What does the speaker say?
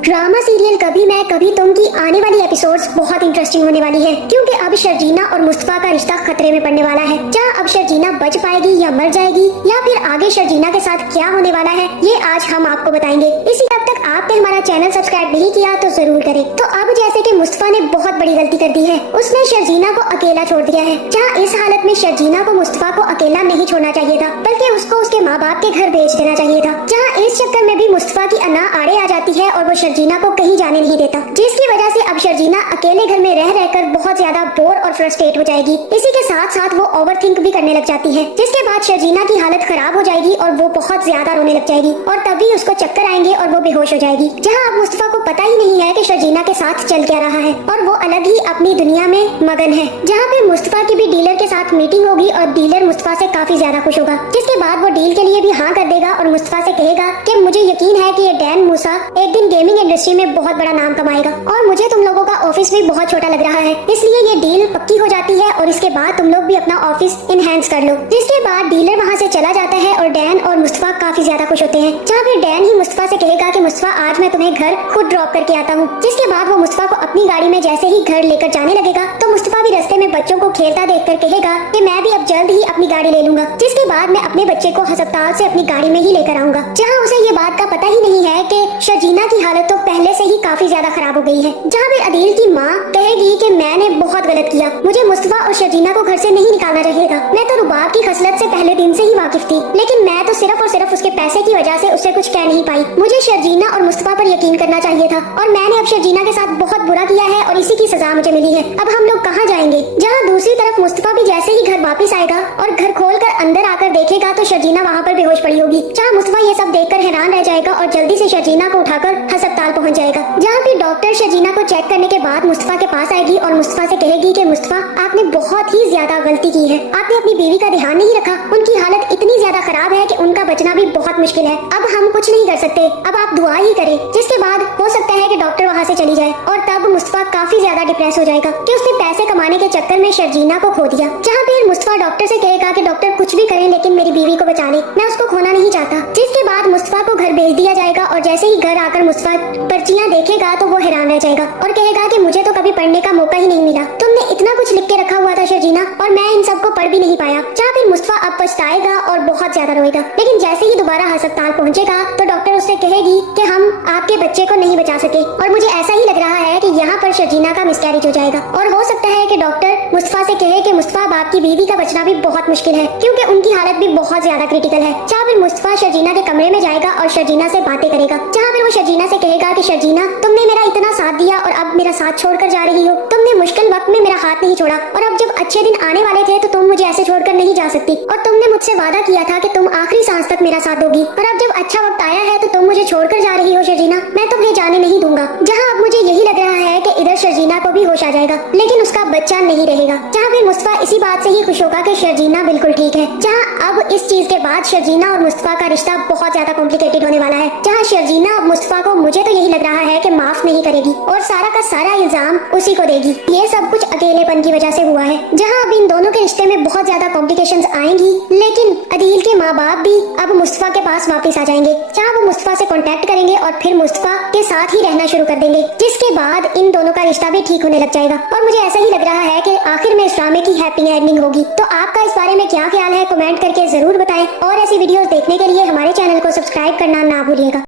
Drama serial कभी मैं कभी तुम की आने वाली एपिसोड्स बहुत इंटरेस्टिंग होने वाली है, क्योंकि अब शर्जीना और मुस्तफा का रिश्ता खतरे में पड़ने वाला है। क्या अब शर्जीना बच पाएगी या मर जाएगी, या फिर आगे शर्जीना के साथ क्या होने वाला है, ये आज हम आपको बताएंगे। इसी अब तक आपने हमारा चैनल सब्सक्राइब नहीं किया तो जरूर करें। तो अब जैसे कि मुस्तफा ने बहुत बड़ी गलती कर दी है, उसने शर्जीना को अकेला छोड़ दिया है। क्या इस हालत में शर्जीना को मुस्तफा को अकेला नहीं छोड़ना चाहिए था, बल्कि उसको उसके माँ बाप के घर भेज देना चाहिए था। क्या इस चक्कर में भी मुस्तफा की अना आड़े आ जाती है और वो शर्जीना को कहीं जाने नहीं देता, जिसकी वजह से अब शर्जीना अकेले घर में रह रहकर बहुत ज्यादा बोर और फ्रस्ट्रेट हो जाएगी। इसी के साथ साथ वो ओवरथिंक भी करने लग जाती है, जिसके बाद शर्जीना की हालत खराब हो जाएगी और वो बहुत ज्यादा रोने लग जाएगी और तभी उसको चक्कर आएंगे और वो बेहोश हो जाएगी। जहाँ अब मुस्तफा को पता ही नहीं है कि शर्जीना के साथ चल क्या रहा है और वो अलग ही अपनी दुनिया में मगन है। जहाँ पे मुस्तफा की भी डीलर के साथ मीटिंग होगी और डीलर मुस्तफा से काफी ज्यादा खुश होगा, जिसके बाद वो डील के लिए भी हाँ कर देगा और मुस्तफा से कहेगा कि मुझे यकीन है कि ये डैन मूसा एक दिन गेमिंग इंडस्ट्री में बहुत बड़ा नाम कमाएगा और मुझे तुम लोगों का ऑफिस भी बहुत छोटा लग रहा है, इसलिए ये डील पक्की हो जाती है और इसके बाद तुम लोग भी अपना ऑफिस इनहेंस कर लो। जिसके बाद डीलर वहाँ से चला जाता है और डैन और मुस्तफा काफी ज्यादा खुश होते हैं। जहाँ फिर डैन ही मुस्तफा से कहेगा कि मुस्तफा आज मैं तुम्हें घर खुद ड्रॉप करके आता हूँ। जिसके बाद वो मुस्तफा को अपनी गाड़ी में जैसे ही घर लेकर जाने लगेगा तो मुस्तफा भी रास्ते में बच्चों को खेलता देखकर कहेगा कि मैं भी अब जल्द ही अपनी गाड़ी ले लूंगा, जिसके बाद मैं अपने बच्चे को अस्पताल से अपनी गाड़ी में ही लेकर आऊंगा। जहाँ उसे ये बात का पता ही नहीं है कि शर्जीना की हालत तो पहले से ही काफी ज्यादा खराब हो गई है। जहाँ पे अदील की माँ कहेगी कि मैंने बहुत गलत किया, मुझे मुस्तफा और शर्जीना को घर से नहीं निकालना चाहिए था। मैं तो रुबाब की खसलत से पहले दिन से ही वाकिफ थी, लेकिन मैं तो सिर्फ और सिर्फ उसके पैसे की वजह से उससे कुछ कह नहीं पाई। मुझे शर्जीना और मुस्तफा पर यकीन करना चाहिए था और मैंने अब शर्जीना के साथ बहुत बुरा किया है और इसी की सजा मुझे मिली है। अब हम लोग कहाँ जाएंगे। जहाँ दूसरी तरफ मुस्तफा भी जैसे ही घर वापस आएगा और घर खोलकर अंदर आकर देखेगा तो शर्जीना वहाँ पर बेहोश पड़ी होगी। जहाँ मुस्तफा ये सब देखकर हैरान रह जाएगा और जल्दी से शर्जीना को उठाकर अस्पताल पहुँच जाएगा। जहाँ भी डॉक्टर शर्जीना को चेक करने के बाद मुस्तफा के पास आएगी और मुस्तफा से कहेगी कि मुस्तफा आपने बहुत ही ज्यादा गलती की है, आपने अपनी बीवी का ध्यान नहीं रखा, उनकी हालत इतनी ज्यादा खराब है कि उनका बचना भी बहुत मुश्किल है, अब हम कुछ नहीं कर सकते, अब आप दुआ ही करें। जिसके बाद हो सकता है कि डॉक्टर वहाँ से चली जाए और तब मुस्तफा काफी ज्यादा डिप्रेस हो जाएगा कि उसने पैसे कमाने के चक्कर में शर्जीना को खो दिया। जहाँ फिर मुस्तफा डॉक्टर से कहेगा कि डॉक्टर कुछ भी करें लेकिन मेरी बीवी को बचा ले, मैं उसको खोना नहीं चाहता। जिसके बाद मुस्तफा को घर भेज दिया जाएगा और जैसे ही घर आकर मुस्तफा पर्चियाँ देखेगा तो वो हैरान रह जाएगा और कहेगा कि मुझे तो कभी पढ़ने का मौका ही नहीं मिला, तुमने इतना कुछ लिख के रखा हुआ था शर्जीना और मैं इन सबको पढ़ भी नहीं पाया। जहाँ फिर मुस्तफा अब पछताएगा और बहुत ज्यादा रोएगा, लेकिन जैसे ही दोबारा अस्पताल पहुँचेगा तो डॉक्टर उससे कहेगी कि हम आपके बच्चे को नहीं बचा सके और मुझे ऐसा ही लग रहा है कि यहाँ पर शर्जीना का मिसकैरेज हो जाएगा और हो सकता है कि डॉक्टर मुस्तफा से कहे कि मुस्तफा बाप की बीवी का बचना भी बहुत मुश्किल है, क्योंकि उनकी हालत भी बहुत ज्यादा क्रिटिकल है। जहाँ फिर मुस्तफा शर्जीना के कमरे में जाएगा और शर्जीना से बातें करेगा। जहाँ फिर वो शर्जीना से कहेगा कि शर्जीना तुमने मेरा इतना साथ दिया और अब मेरा साथ छोड़कर जा रही हो, तुमने मुश्किल वक्त में मेरा हाथ नहीं छोड़ा और अब जब अच्छे दिन आने वाले थे तो तुम मुझे ऐसे छोड़कर नहीं जा सकती और तुमने मुझसे वादा किया था कि तुम आखिरी सांस तक मेरा साथ दोगी और अब जब अच्छा वक्त आया है तो तुम मुझे छोड़कर जा रही हो शर्जीना, मैं तुम्हें जाने नहीं दूंगा। जहाँ अब मुझे यही लग रहा है कि इधर शर्जीना को भी होश आ जाएगा लेकिन उसका बच्चा नहीं रहेगा। जहाँ फिर मुस्तफा इसी बात से ही खुश होगा कि शर्जीना बिल्कुल ठीक है। जहाँ अब इस चीज के बाद शर्जीना और मुस्तफा का रिश्ता बहुत ज्यादा कॉम्प्लिकेटेड होने वाला है। जहाँ शर्जीना अब मुस्तफा को मुझे तो यही लग रहा है कि माफ नहीं करेगी और सारा का सारा इल्जाम उसी को देगी। ये सब कुछ अकेलेपन की वजह से हुआ है। जहाँ अब इन दोनों के रिश्ते में बहुत ज्यादा कॉम्प्लिकेशंस आएंगी, लेकिन अदील के माँ बाप भी अब मुस्तफा के पास वापस आ जाएंगे। जहाँ वो मुस्तफा से कांटेक्ट करेंगे और फिर मुस्तफा के साथ ही रहना शुरू कर देंगे, जिसके बाद इन दोनों का रिश्ता भी ठीक होने लग जाएगा और मुझे ऐसा ही लग रहा है कि आखिर में इस ड्रामे की हैप्पी एंडिंग होगी। तो आपका इस बारे में क्या ख्याल है, कमेंट करके जरूर बताएं और ऐसी वीडियोस देखने के लिए हमारे चैनल को सब्सक्राइब करना ना भूलिएगा।